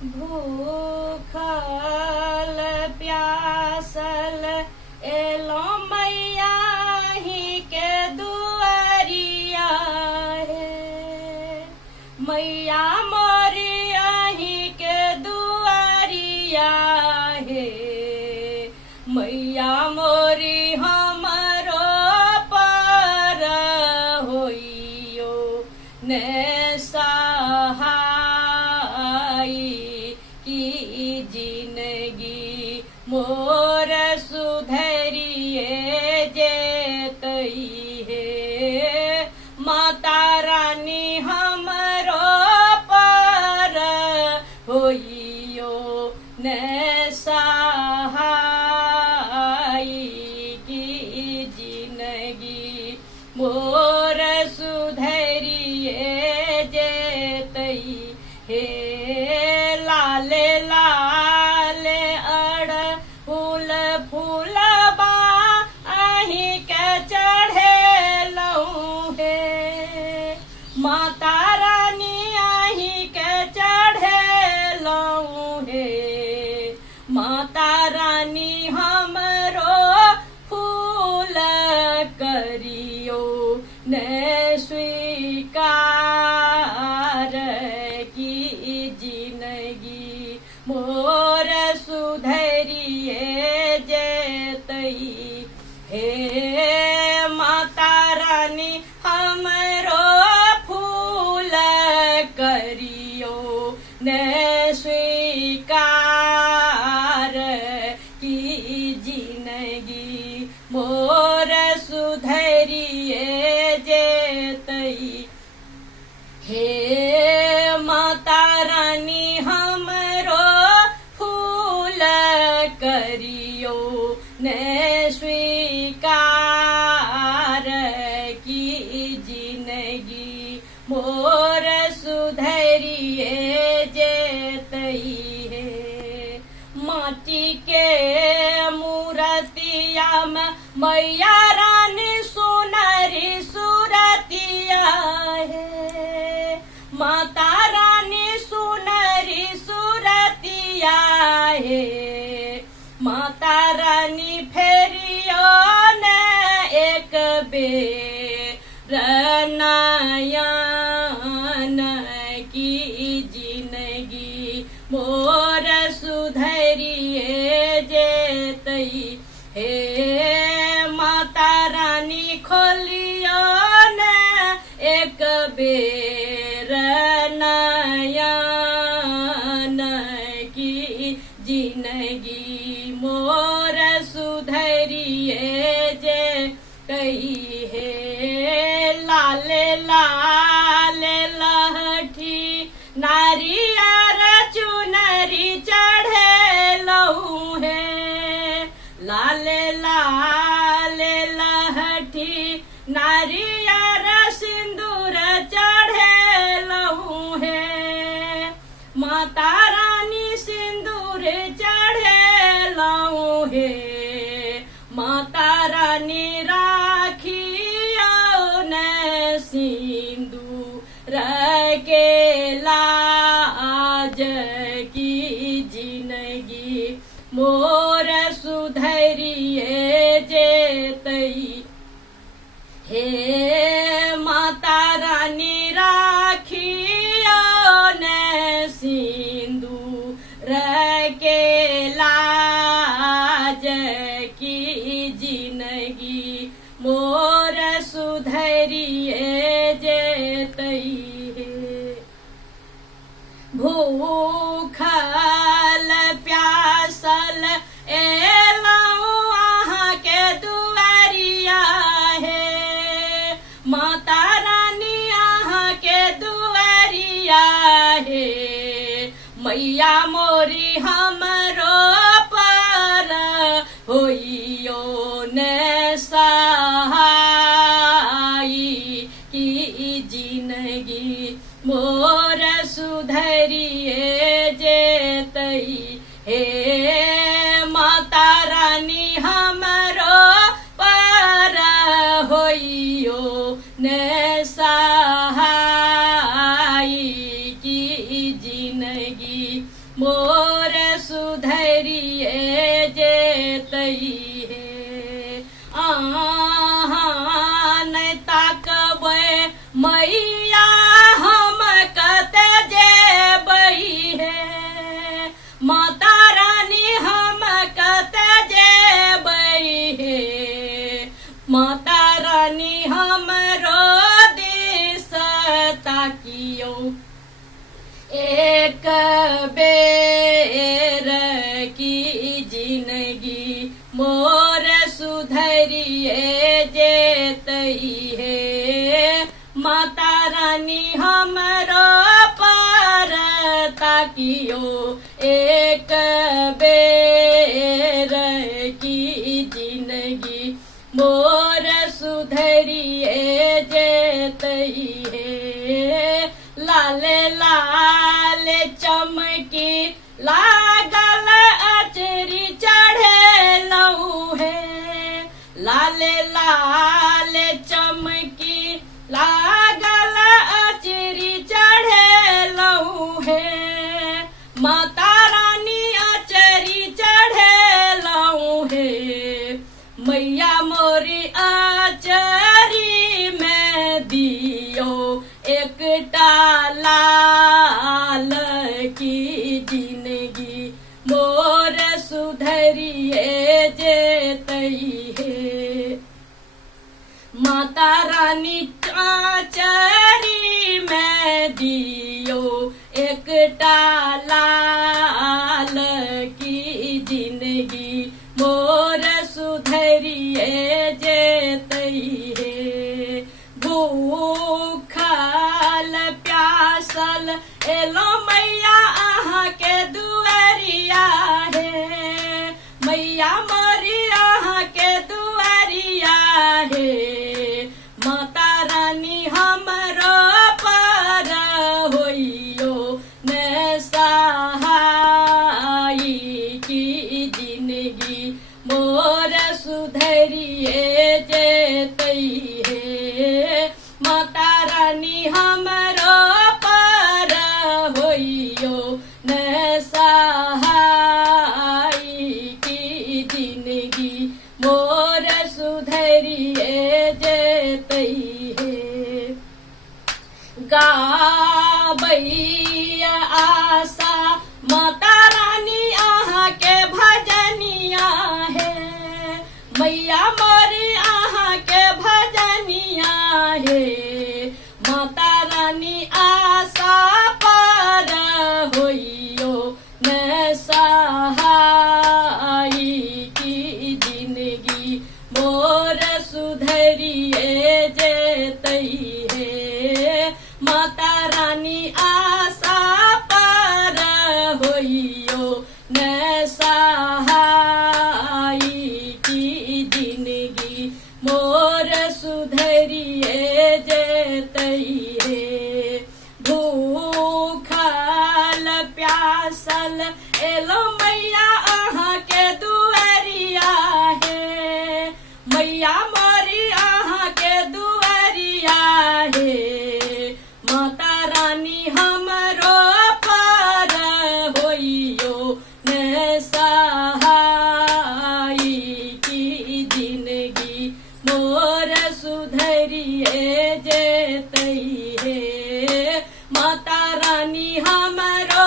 भूखल प्यासल एलो मैया ही के दुआरिया है। मैया मोरी ही के दुआरिया है। मैया मोरी हमरो पर होइयो ने सहाय की जिंदगी मोर सुधरिए जेतई है। माता रानी हमरो पर होइयो ने सहाय की जिंदगी मोर सुधरिए जेतई हे। लाले लाले अड़हुल फूलबा अहीं के चढ़े लहू हे। माता रानी अहीं के चढ़े लहू हे। माता रानी हमरो फूल करियो ने स्वीकार की जिंदगी मोर सुधरिए जेतई हे। माता रानी हमरो फूल करियो ने स्वीकार की जिंदगी मोर सुधरिए जेतई हे। माता रानी हमरो फूल करियो ने स्वीकार की जिंदगी मोर सुधरिए जेतई है। माटी के मूर्तिया में मैया रानी सुनरी सूरतिया है। माता रानी सुनरी सूरतिया है। माता रानी फेरियो ने एक बेर नयन की जिंदगी मोर सुधरिए जेतई हे। माता रानी खोलियो ने एक बेर नयन की जिंदगी मोर सुधरिए जेतई हे। लाले लाले लहठी नारियर चुनरी चढ़े लहू है। लाले लाले लहठी नारियर सिंदूर चढ़े लहू है। माता रानी सिंदूर चढ़े लहू है। माता रानी राखियो ने सिंदूर के लाज की जिंदगी मोर सुधरिए जेतई हे। माता रानी राखियो ने सिंदूर के लाज की जिंदगी मोर सुधरिए जेतई है। भूखल प्यासल एलऊ अहाँ के दुआरिया है। माता रानी अहाँ के दुआरिया है। मैया मोरी हमरो पर होइयो ने सहाय की जिंदगी मोर सुधरिए जेतई हे। माता रानी हमरो पर होइयो ने सहाय की जिंदगी मोर सुधरिए जेतई हे नहीं ताकबै मैया हम कते जेबई हे माता रानी हम कते जेबई हे माता रानी हमरो दिस ताकियो एक बेर की जिंदगी मोर सुधरिए जेतई हे माता रानी हमरो पर ताकियो एक बेर की जिंदगी मोर सुधरिए जेतई हे लाल लाल चमकी लागल अचरी चढ़े लहू है लाल लाल चमकी लागल अचरी चढ़े लहू है माता रानी अचरी चढ़े लहू है मैया मोरी आचरी में दियो एकटा लाल की जिंदगी मोर सुधरिए जेतई हे माता रानी आचरी में दियो एकटा लाल की जिंदगी मोर सुधरिए जेतई हे भूखल प्यासल एलो मैया अहाँ के दुआरिया हे मैया मोरी अहाँ के दुआरिया हे माता रानी हमरो पर होइयो ने सहाई की जिंदगी मोर सुधरिए जेतई हे माता रानी हमरो पर होइयो ने सहाई की जिंदगी मोर सुधरिए जेतई हे गाबैया आशा माता रानी अहाँ के भजनिया है मैया मोरी अहाँ के भजनिया है माता रानी आशा पर होइयो ने सहाई की जिंदगी मोर सुधरिए जेतई हे माता रानी आशा पर होइयो ने सहाई की जिंदगी मोर सुधरिए जेतई हे भूखल प्यासल एलो मैया अहाँ के दुआरिया हे मैया मोरी अहाँ के दुआरिया हे माता रानी हमरो पर होइयो ने सहाई की जिंदगी मोर सुधरिए जेतई हे माता रानी हमरो